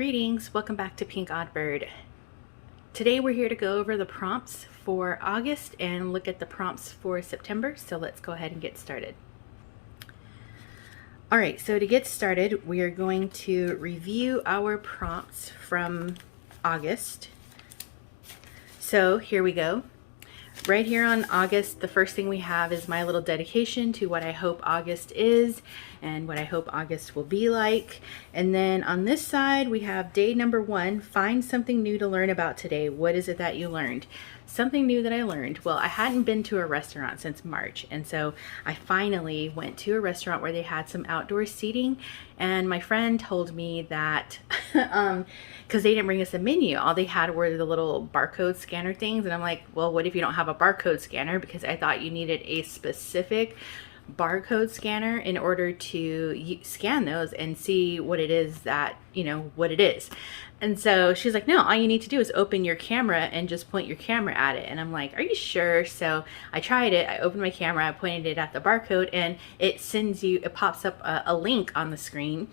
Greetings, welcome back to PinkOddBird. Today we're here to go over the prompts for August and look at the prompts for September, so let's go ahead and get started. Alright, so to get started, we are going to review our prompts from August. So here we go. Right here on August, the first thing we have is my little dedication to what I hope August is and what I hope August will be like. And then on this side, we have day number 1, find something new to learn about today. What is it that you learned? Something new that I learned. Well, I hadn't been to a restaurant since March, and so I finally went to a restaurant where they had some outdoor seating, and my friend told me that because they didn't bring us a menu, all they had were the little barcode scanner things, and I'm like, well, what if you don't have a barcode scanner? Because I thought you needed a specific barcode scanner in order to scan those and see what it is that, what it is. And so she's like, no, all you need to do is open your camera and just point your camera at it. And I'm like, are you sure? So I tried it. I opened my camera, I pointed it at the barcode, and it pops up a link on the screen.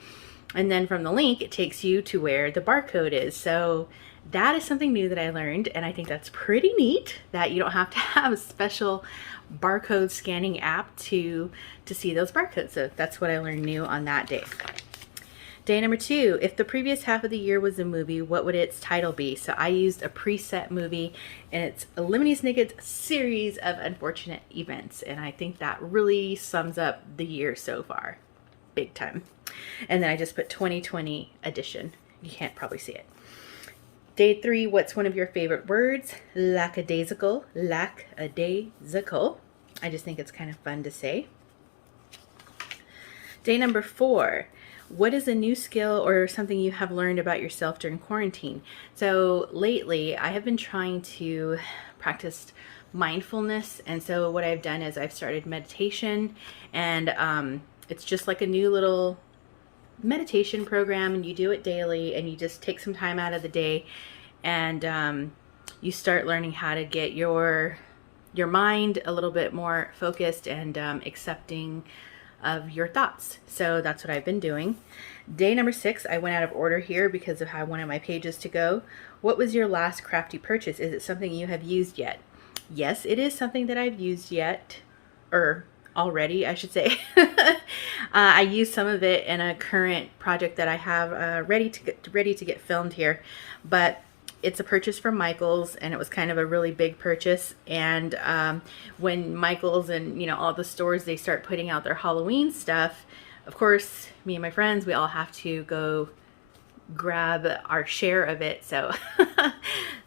And then from the link, it takes you to where the barcode is. So that is something new that I learned, and I think that's pretty neat that you don't have to have a special barcode scanning app to see those barcodes. So that's what I learned new on that day. Day number 2, if the previous half of the year was a movie, what would its title be? So I used a preset movie, and it's a Lemony Snicket's series of unfortunate events, and I think that really sums up the year so far, big time. And then I just put 2020 edition. You can't probably see it. Day 3, what's one of your favorite words? Lackadaisical. Lackadaisical. I just think it's kind of fun to say. Day number 4, what is a new skill or something you have learned about yourself during quarantine? So lately, I have been trying to practice mindfulness, and so what I've done is I've started meditation, and it's just like a new little meditation program, and you do it daily, and you just take some time out of the day, and you start learning how to get your mind a little bit more focused and accepting of your thoughts. So that's what I've been doing. Day number 6, I went out of order here because of how I wanted my pages to go. What was your last Crafty purchase? Is it something you have used yet? Yes, it is something that I've used yet, or already, I should say. I used some of it in a current project that I have ready to get filmed here, but it's a purchase from Michael's, and it was kind of a really big purchase. And when Michael's and all the stores, they start putting out their Halloween stuff, of course me and my friends, we all have to go grab our share of it. So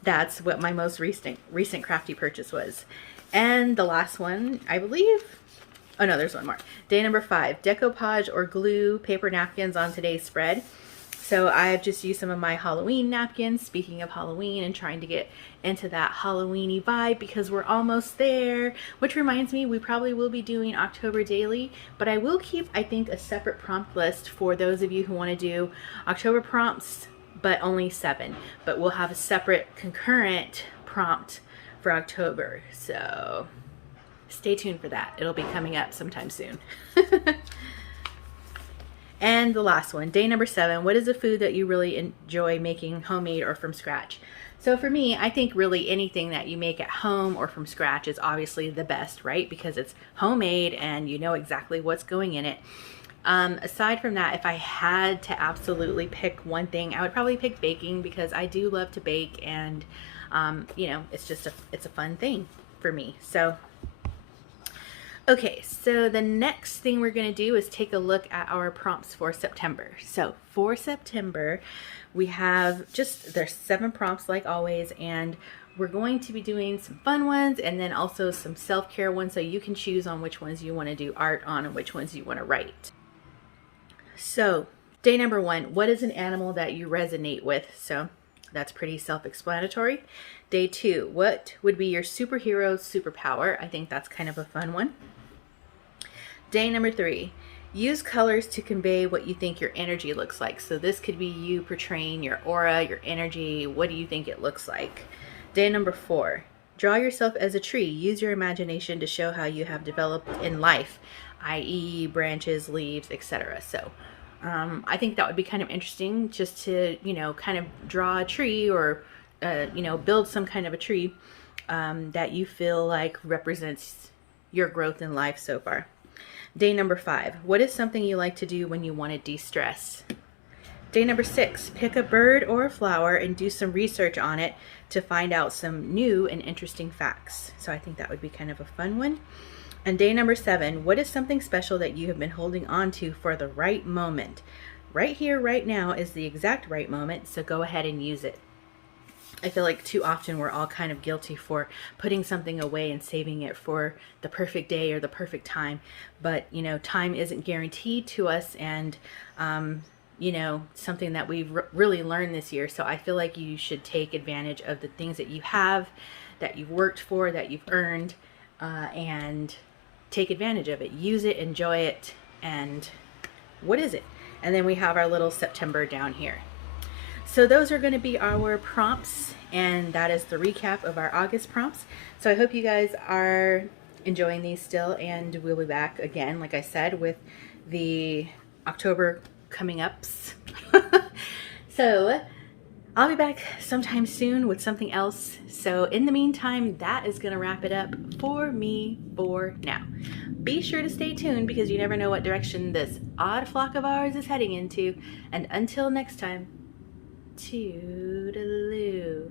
that's what my most recent Crafty purchase was. And the last one, I believe, oh no, there's one more. Day number 5, decoupage or glue paper napkins on today's spread. So I've just used some of my Halloween napkins, speaking of Halloween, and trying to get into that Halloween-y vibe because we're almost there. Which reminds me, we probably will be doing October daily, but I will keep, I think, a separate prompt list for those of you who want to do October prompts, but only 7. But we'll have a separate concurrent prompt for October. So stay tuned for that. It'll be coming up sometime soon. And the last one, day number 7, what is a food that you really enjoy making homemade or from scratch? So for me, I think really anything that you make at home or from scratch is obviously the best, right? Because it's homemade and you know exactly what's going in it. Aside from that, if I had to absolutely pick one thing, I would probably pick baking because I do love to bake, and it's a fun thing for me. So okay, so the next thing we're going to do is take a look at our prompts for September. So for September, we have there's 7 prompts like always, and we're going to be doing some fun ones and then also some self-care ones, so you can choose on which ones you want to do art on and which ones you want to write. So day number 1, what is an animal that you resonate with? So that's pretty self-explanatory. Day 2, what would be your superhero superpower? I think that's kind of a fun one. Day number 3, use colors to convey what you think your energy looks like. So this could be you portraying your aura, your energy. What do you think it looks like? Day number 4, draw yourself as a tree. Use your imagination to show how you have developed in life, i.e. branches, leaves, etc. So I think that would be kind of interesting, just to, you know, kind of draw a tree, or, you know, build some kind of a tree that you feel like represents your growth in life so far. Day number 5, what is something you like to do when you want to de-stress? Day number 6, pick a bird or a flower and do some research on it to find out some new and interesting facts. So I think that would be kind of a fun one. And day number 7, what is something special that you have been holding on to for the right moment? Right here, right now is the exact right moment, so go ahead and use it. I feel like too often we're all kind of guilty for putting something away and saving it for the perfect day or the perfect time. But, you know, time isn't guaranteed to us, and, you know, something that we've really learned this year. So I feel like you should take advantage of the things that you have, that you've worked for, that you've earned, and take advantage of it. Use it, enjoy it, and what is it? And then we have our little September down here. So those are going to be our prompts, and that is the recap of our August prompts. So I hope you guys are enjoying these still, and we'll be back again, like I said, with the October coming ups. So I'll be back sometime soon with something else. So in the meantime, that is going to wrap it up for me for now. Be sure to stay tuned, because you never know what direction this odd flock of ours is heading into. And until next time, toodaloo.